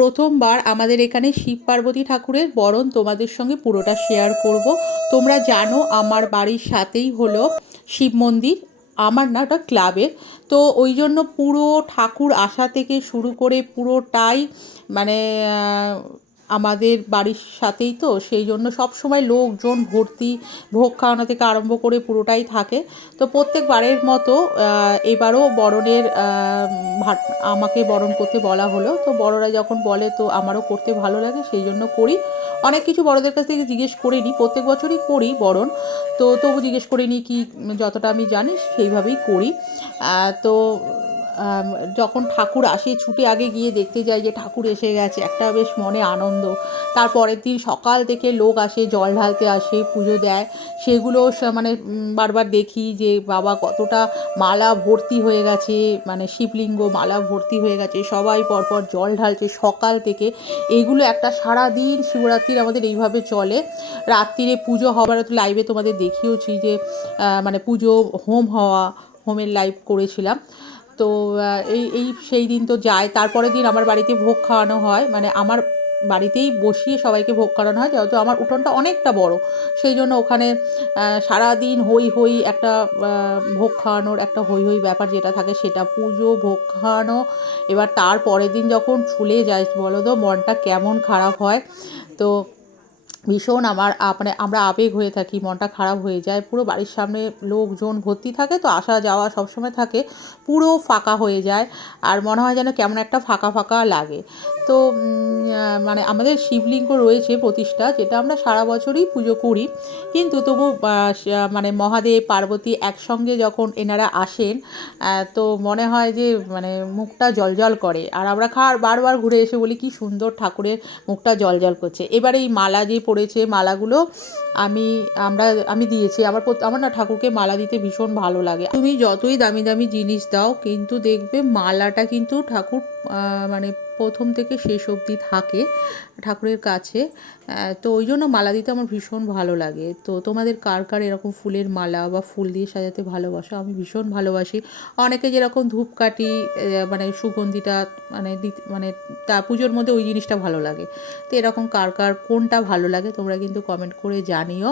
প্রথমবার আমাদের এখানে শিব পার্বতী ঠাকুরের বরণ তোমাদের সঙ্গে পুরোটা শেয়ার করব। তোমরা জানো আমার বাড়ির সাথেই হলো শিব মন্দির, আমার না ওটা ক্লাবের তো ওই জন্য পুরো ঠাকুর আসা থেকে শুরু করে পুরোটাই মানে আমাদের বাড়ির সাথেই তো, সেই জন্য সব সময় লোকজন, ভর্তি, ভোগ খাওয়ানো থেকে আরম্ভ করে পুরোটাই থাকে। তো প্রত্যেকবারের মতো এবারও বরণের আমাকে বরণ করতে বলা হলো। তো বড়রা যখন বলে, তো আমারও করতে ভালো লাগে, সেই জন্য করি। অনেক কিছু বড়দের কাছ থেকে জিজ্ঞেস করে নিই, প্রত্যেক বছরই করি বরণ। তো তবু জিজ্ঞেস করে নিই কি, যতটা আমি জানি সেইভাবেই করি। তো যখন ঠাকুর আসে, ছুটে আগে গিয়ে দেখতে যাই যে ঠাকুর এসে গেছে। একটা বেশ মনে আনন্দ। তারপরের দিন সকাল থেকে লোক আসে, জল ঢালতে আসে, পুজো দেয়। সেগুলো মানে বারবার দেখি যে, বাবা কতটা মালা ভর্তি হয়ে গেছে মানে শিবলিঙ্গ মালা ভর্তি হয়ে গেছে, সবাই পরপর জল ঢালছে। সকাল থেকে এইগুলো একটা সারা দিন শিবরাত্রির আমাদের এইভাবে চলে। রাত্রিরে পুজো হবার তো লাইভে তোমাদের দেখিয়েছি যে মানে পুজো হোম হওয়া, হোমের লাইভ করেছিলাম। তো এই এই সেই দিন তো যায়। তারপরের দিন আমার বাড়িতে ভোগ খাওয়ানো হয়। মানে আমার বাড়িতেই বসিয়ে সবাইকে ভোগ খাওয়ানো হয়, যেহেতু আমার উঠোনটা অনেকটা বড়। সেই জন্য ওখানে সারাদিন হই হই একটা ভোগ খাওয়ানোর একটা হই হই ব্যাপার যেটা থাকে সেটা পুজো, ভোগ খাওয়ানো। এবার তার পরের দিন যখন চলে যায়, বলো তো মনটা কেমন খারাপ হয়, তো ভীষণ আমার মানে আমরা আবেগ হয়ে থাকি, মনটা খারাপ হয়ে যায়, পুরো বাড়ির সামনে লোকজন ভর্তি থাকে তো আসা যাওয়া সবসময় থাকে, পুরো ফাঁকা হয়ে যায় আর মনে হয় যেন কেমন একটা ফাঁকা ফাঁকা লাগে। তো মানে আমাদের শিবলিঙ্গ রয়েছে প্রতিষ্ঠা যেটা আমরা সারা বছরই পুজো করি, কিন্তু তবু মানে মহাদেব, পার্বতী একসঙ্গে যখন এনারা আসেন তো মনে হয় যে মানে মুখটা জলজল করে। আর আমরা খার বারবার ঘুরে এসে বলি, কি সুন্দর ঠাকুরের মুখটা জলজল করছে। এবার এই মালা যে পড়েছে মালাগুলো, আমি, আমরা, আমি দিয়েছি। আমার আমার না ঠাকুরকে মালা দিতে ভীষণ ভালো লাগে। তুমি যতই দামি দামি জিনিস দাও, কিন্তু দেখবে মালাটা কিন্তু ঠাকুর মানে প্রথম থেকে শেষ অবধি থাকে ঠাকুরের কাছে। তো ওই জন্য মালা দিতে আমার ভীষণ ভালো লাগে। তো তোমাদের কার কার এরকম ফুলের মালা বা ফুল দিয়ে সাজাতে ভালোবাসো? আমি ভীষণ ভালোবাসি। অনেকে যেরকম ধূপকাঠি মানে সুগন্ধিটা মানে মানে তা পুজোর মধ্যে ওই জিনিসটা ভালো লাগে। তো এরকম কার কার কোনটা ভালো লাগে তোমরা কিন্তু কমেন্ট করে জানিও।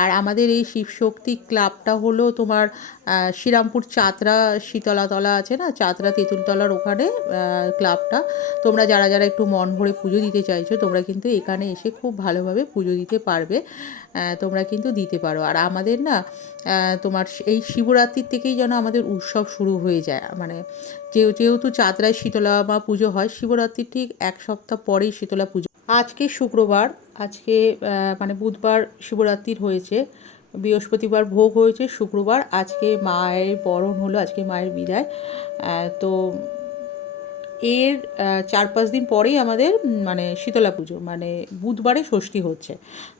আর আমাদের এই শিবশক্তি ক্লাবটা হলো তোমার শ্রীরামপুর চাতরা শীতলাতলা আছে না? চাতরা তেঁতুলতলার ওখানে ক্লাবটা তোমরা যারা যারা একটু মন ভরে পুজো দিতে চাইছো, তোমরা কিন্তু এখানে এসে খুব ভালোভাবে পুজো দিতে পারবে। তোমরা কিন্তু দিতে পারো। আর আমাদের না তোমার এই শিবরাত্রির থেকেই যেন আমাদের উৎসব শুরু হয়ে যায়। মানে যেহেতু চাতরায় শীতলা মা পুজো হয়, শিবরাত্রির ঠিক এক সপ্তাহ পরেই শীতলা পুজো। আজকে শুক্রবার, আজকে মানে বুধবার শিবরাত্রির হয়েছে। বৃহস্পতিবার ভোগ হয়েছে, শুক্রবার। আজকে মায়ের বরণ হলো, আজকে মায়ের বিদায়। তো এর চার পাঁচ দিন পরেই আমাদের মানে শীতলা পুজো মানে বুধবারে ষষ্ঠী হচ্ছে।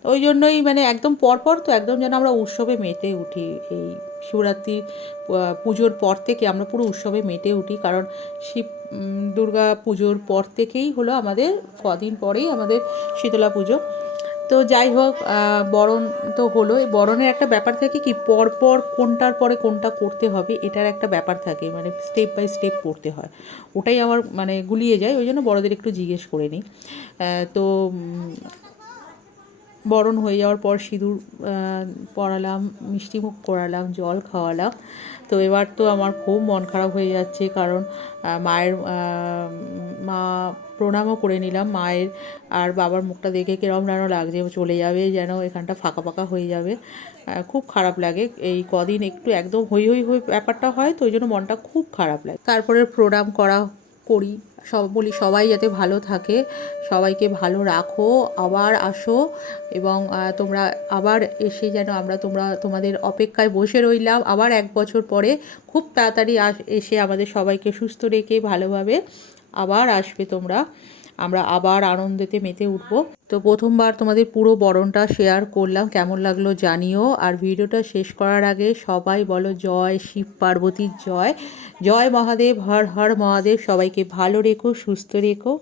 তো ওই জন্যই মানে একদম পরপর তো একদম যেন আমরা উৎসবে মেতে উঠি। এই শিবরাত্রি পুজোর পর থেকে আমরা পুরো উৎসবে মেতে উঠি, কারণ শিব দুর্গা পুজোর পর থেকেই হলো আমাদের কদিন পরেই আমাদের শীতলা পুজো। তো যাই হোক বরণ তো হলো বরণের একটা ব্যাপার থাকে কি, পরপর কোনটার পরে কোনটা করতে হবে, এটার একটা ব্যাপার থাকে। মানে স্টেপ বাই স্টেপ করতে হয়। ওটাই আমার মানে গুলিয়ে যায়, ওই জন্য বড়দের একটু জিজ্ঞেস করে নিই। তো বরণ হয়ে যাওয়ার পর সিঁদুর পরালাম মিষ্টিমুখ করালাম, জল খাওয়ালাম। তো এবার তো আমার খুব মন খারাপ হয়ে যাচ্ছে কারণ মায়ের মা প্রণামও করে নিলাম মায়ের। আর বাবার মুখটা দেখে কিরম যেন লাগছে, চলে যাবে যেন এখানটা ফাঁকা ফাঁকা হয়ে যাবে। খুব খারাপ লাগে। এই কদিন একটু একদম হই হই হই ব্যাপারটা হয়, তো ওই জন্য মনটা খুব খারাপ লাগে। তারপরে প্রণাম করা করি। সব বলি সবাই যাতে ভালো থাকে, সবাইকে ভালো রাখো, আবার আসো এবং তোমরা আবার এসে যেন আমরা তোমরা, তোমাদের অপেক্ষায় বসে রইলাম। আবার এক বছর পরে খুব তাড়াতাড়ি এসে আমাদের সবাইকে সুস্থ রেখে ভালোভাবে আবার আসবে তোমরা। আমরা আবার আনন্দেতে মেতে উঠব। তো প্রথমবার তোমাদের পুরো বরণটা শেয়ার করলাম। কেমন লাগল জানিও। আর ভিডিওটা শেষ করার আগে সবাই বলো জয় শিব পার্বতীর জয়। জয় মহাদেব, হর হর মহাদেব। সবাইকে ভালো রেখো, সুস্থ রেখো।